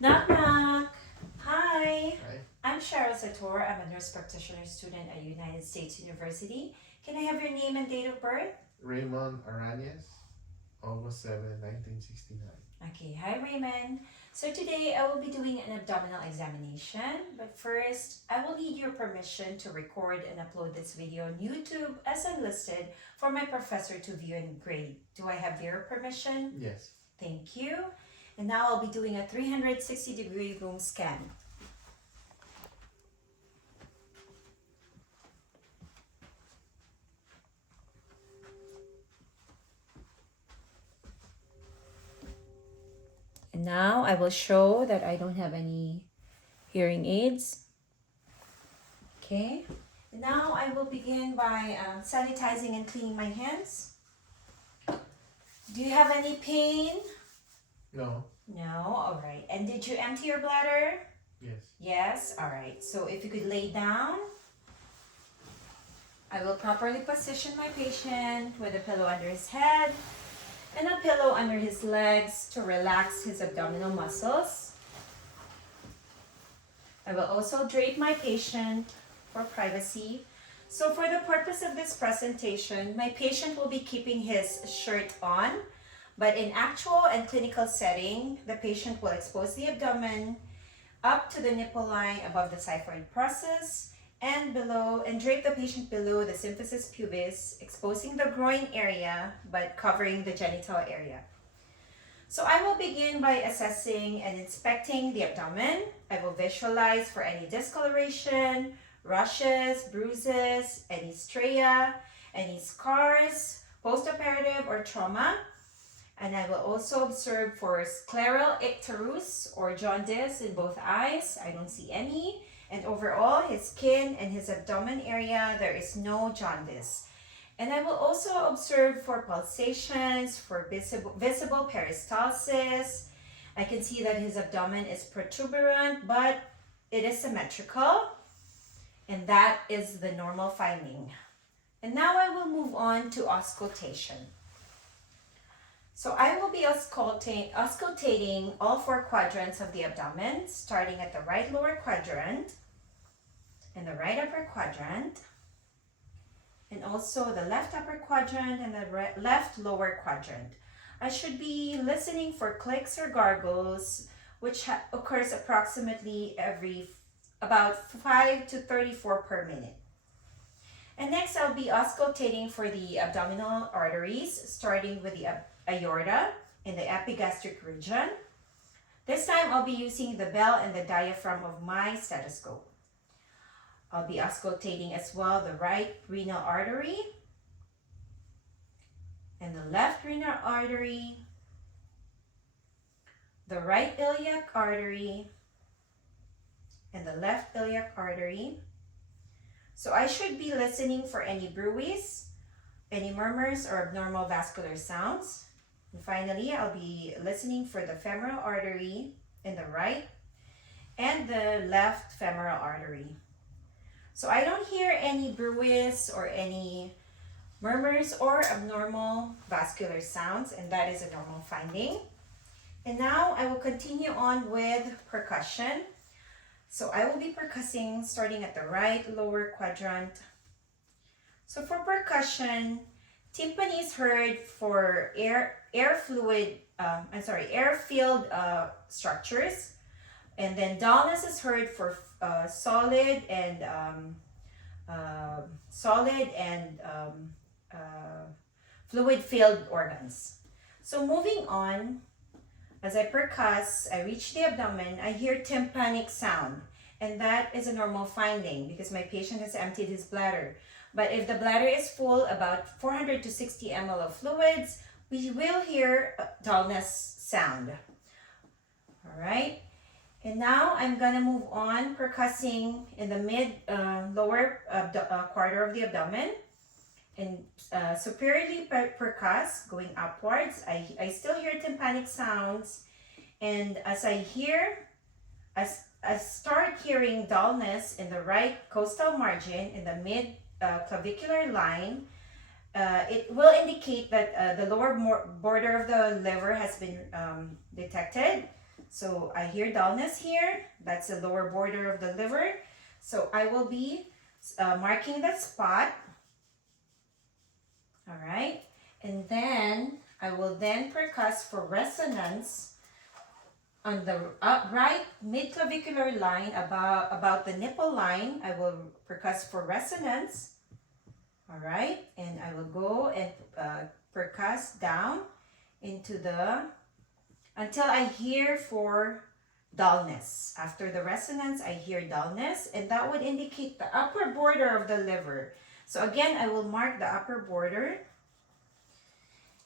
Knock knock. Hi. Right? I'm Cheryl Sator. I'm a nurse practitioner student at United States University. Can I have your name and date of birth? Raymond Arañez, August 7, 1969. Okay, hi Raymond. So today I will be doing an abdominal examination, but first I will need your permission to record and upload this video on YouTube as unlisted for my professor to view and grade. Do I have your permission? Yes. Thank you. And now I'll be doing a 360-degree room scan. And now I will show that I don't have any hearing aids. Okay. And now I will begin by sanitizing and cleaning my hands. Do you have any pain? No. No? All right. And did you empty your bladder? Yes. Yes? All right. So if you could lay down, I will properly position my patient with a pillow under his head and a pillow under his legs to relax his abdominal muscles. I will also drape my patient for privacy. So for the purpose of this presentation, my patient will be keeping his shirt on, but in actual and clinical setting, the patient will expose the abdomen up to the nipple line above the xiphoid process and below, and drape the patient below the symphysis pubis, exposing the groin area but covering the genital area. So I will begin by assessing and inspecting the abdomen. I will visualize for any discoloration, rashes, bruises, any stria, any scars, postoperative or trauma. And I will also observe for scleral icterus or jaundice in both eyes. I don't see any. And overall, his skin and his abdomen area, there is no jaundice. And I will also observe for pulsations, for visible peristalsis. I can see that his abdomen is protuberant, but it is symmetrical. And that is the normal finding. And now I will move on to auscultation. So I will be auscultating all four quadrants of the abdomen, starting at the right lower quadrant and the right upper quadrant, and also the left upper quadrant and the left lower quadrant. I should be listening for clicks or gargles, which occurs approximately every about 5 to 34 per minute. And next I'll be auscultating for the abdominal arteries, starting with the aorta in the epigastric region. This time I'll be using the bell and the diaphragm of my stethoscope. I'll be auscultating as well the right renal artery and the left renal artery, the right iliac artery, and the left iliac artery. So I should be listening for any bruits, any murmurs or abnormal vascular sounds. And finally, I'll be listening for the femoral artery in the right and the left femoral artery. So I don't hear any bruits or any murmurs or abnormal vascular sounds, and that is a normal finding. And now I will continue on with percussion. So I will be percussing starting at the right lower quadrant. So for percussion, tympani is heard for air-filled structures, and then dullness is heard for solid and fluid-filled organs. So moving on, as I percuss, I reach the abdomen, I hear tympanic sound, and that is a normal finding because my patient has emptied his bladder. But if the bladder is full, about 400 to 60 ml of fluids, we will hear dullness sound. All right. And now I'm gonna move on percussing in the lower quarter of the abdomen, and superiorly percuss going upwards. I still hear tympanic sounds, and as I start hearing dullness in the right costal margin in the mid clavicular line, it will indicate that the lower border of the liver has been detected. So I hear dullness here. That's the lower border of the liver. So I will be marking that spot. All right. And then I will then percuss for resonance on the right mid-clavicular line about the nipple line. I will percuss for resonance. All right. And I will go and percuss down into the, until I hear for dullness. After the resonance, I hear dullness, and that would indicate the upper border of the liver. So again, I will mark the upper border.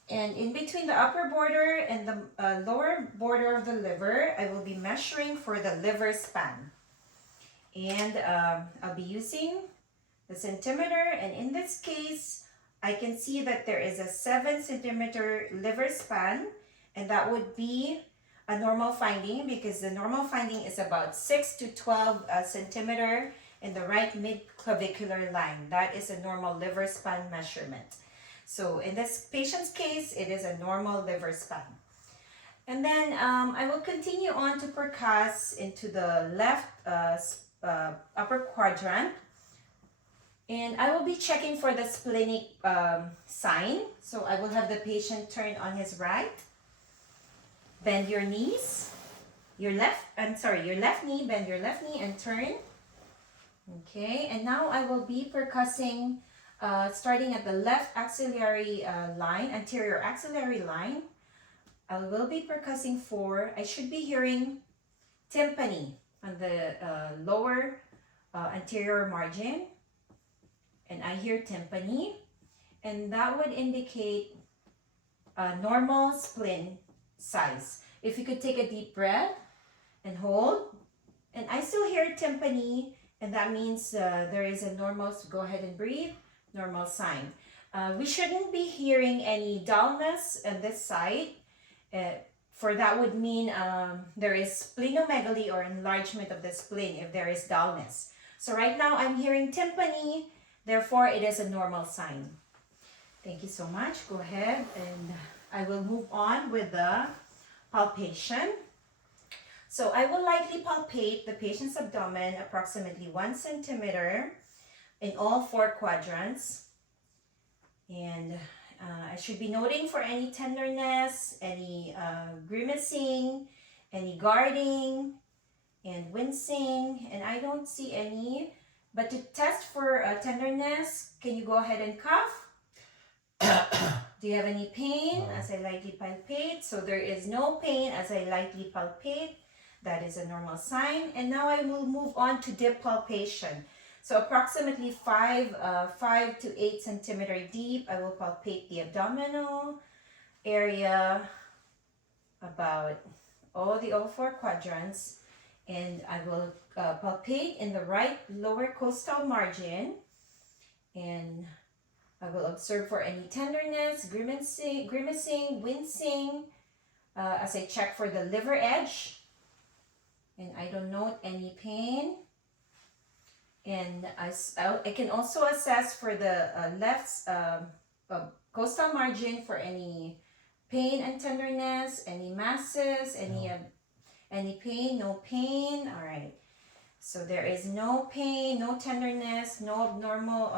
And in between the upper border and the lower border of the liver, I will be measuring for the liver span. And I'll be using the centimeter, and in this case, I can see that there is a 7 centimeter liver span, and that would be a normal finding because the normal finding is about 6 to 12 centimeter in the right mid-clavicular line. That is a normal liver span measurement. So in this patient's case, it is a normal liver span. And then I will continue on to percuss into the left upper quadrant. And I will be checking for the splenic sign. So I will have the patient turn on his right. Bend your knees. Your left knee, bend your left knee and turn. Okay, and now I will be percussing starting at the left axillary line, anterior axillary line. I will be percussing for, I should be hearing tympani on the lower anterior margin. And I hear tympani, and that would indicate a normal spleen size. If you could take a deep breath and hold, and I still hear tympani, and that means there is a normal, so go ahead and breathe, normal sign. We shouldn't be hearing any dullness on this side, for that would mean there is splenomegaly or enlargement of the spleen if there is dullness. So right now I'm hearing tympani, therefore it is a normal sign. Thank you so much. Go ahead, and I will move on with the palpation. So I will lightly palpate the patient's abdomen approximately 1 centimeter in all 4 quadrants. And I should be noting for any tenderness, any grimacing, any guarding, and wincing. And I don't see any. But to test for tenderness, can you go ahead and cough? Do you have any pain as I lightly palpate? So there is no pain as I lightly palpate. That is a normal sign. And now I will move on to deep palpation. So approximately 5 to 8 centimeter deep, I will palpate the abdominal area about all 4 quadrants. And I will palpate in the right lower costal margin. And I will observe for any tenderness, grimacing, wincing, as I check for the liver edge. And I don't note any pain. And I can also assess for the left costal margin for any pain and tenderness, any masses, any pain, no pain. All right. So there is no pain, no tenderness, no abnormal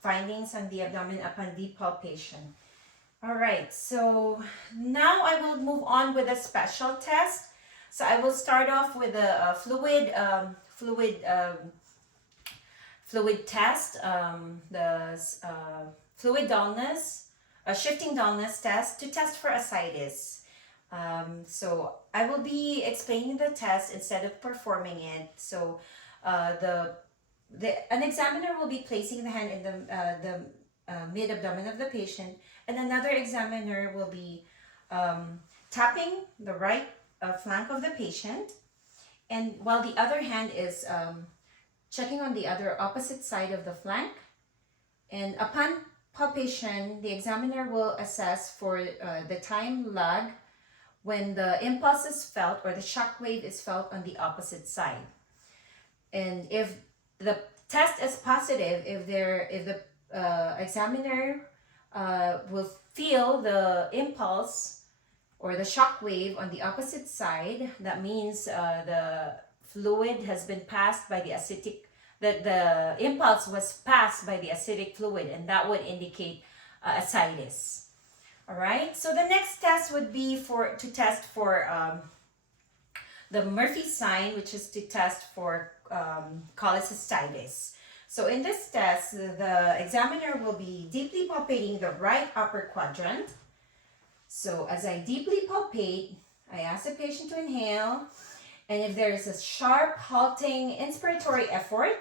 findings on the abdomen upon deep palpation. All right. So now I will move on with a special test. So I will start off with a fluid test, the fluid dullness, a shifting dullness test to test for ascites. So I will be explaining the test instead of performing it. So an examiner will be placing the hand in the mid-abdomen of the patient, and another examiner will be tapping the right flank of the patient, and while the other hand is checking on the other opposite side of the flank. And upon palpation, the examiner will assess for the time lag when the impulse is felt or the shock wave is felt on the opposite side. And if the test is positive, if the examiner will feel the impulse or the shock wave on the opposite side. That means the fluid has been passed by the acidic, that the impulse was passed by the acidic fluid, and that would indicate ascites. All right, so the next test would be to test for the Murphy sign, which is to test for cholecystitis. So in this test, the examiner will be deeply palpating the right upper quadrant. So as I deeply palpate, I ask the patient to inhale, and if there is a sharp halting inspiratory effort,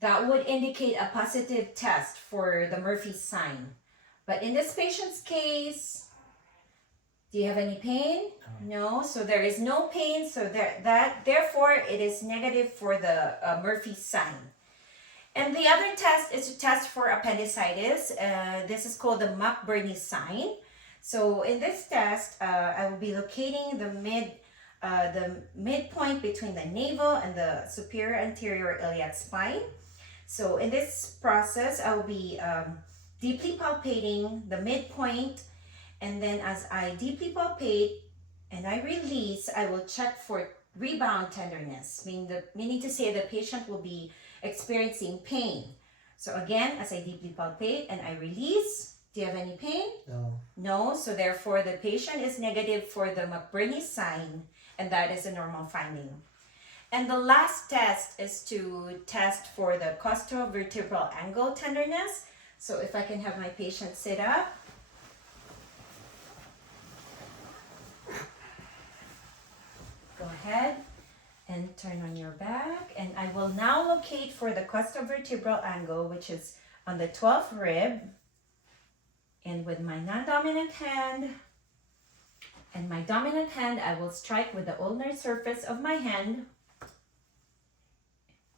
that would indicate a positive test for the Murphy sign. But in this patient's case, do you have any pain? No, so there is no pain, so therefore it is negative for the Murphy sign. And the other test is to test for appendicitis. This is called the McBurney sign. So in this test, I will be locating the midpoint between the navel and the superior anterior iliac spine. So in this process, I will be deeply palpating the midpoint, and then as I deeply palpate and I release, I will check for rebound tenderness, meaning to say the patient will be experiencing pain. So again, as I deeply palpate and I release, do you have any pain? No. No, so therefore the patient is negative for the McBurney sign, and that is a normal finding. And the last test is to test for the costovertebral angle tenderness. So if I can have my patient sit up. Go ahead and turn on your back, and I will now locate for the costovertebral angle, which is on the 12th rib, and with my non-dominant hand and my dominant hand, I will strike with the ulnar surface of my hand,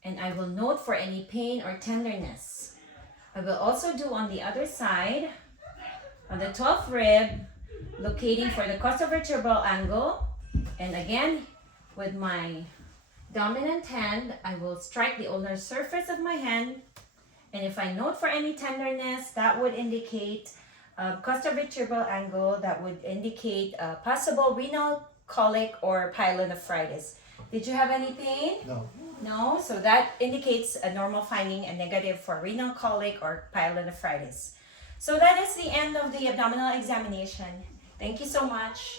and I will note for any pain or tenderness. I will also do on the other side, on the 12th rib, locating for the costovertebral angle, and again, with my dominant hand, I will strike the ulnar surface of my hand, and if I note for any tenderness, that would indicate costovertebral angle, that would indicate possible renal colic or pyelonephritis. Did you have any pain? No. No, so that indicates a normal finding, a negative for renal colic or pyelonephritis. So that is the end of the abdominal examination. Thank you so much.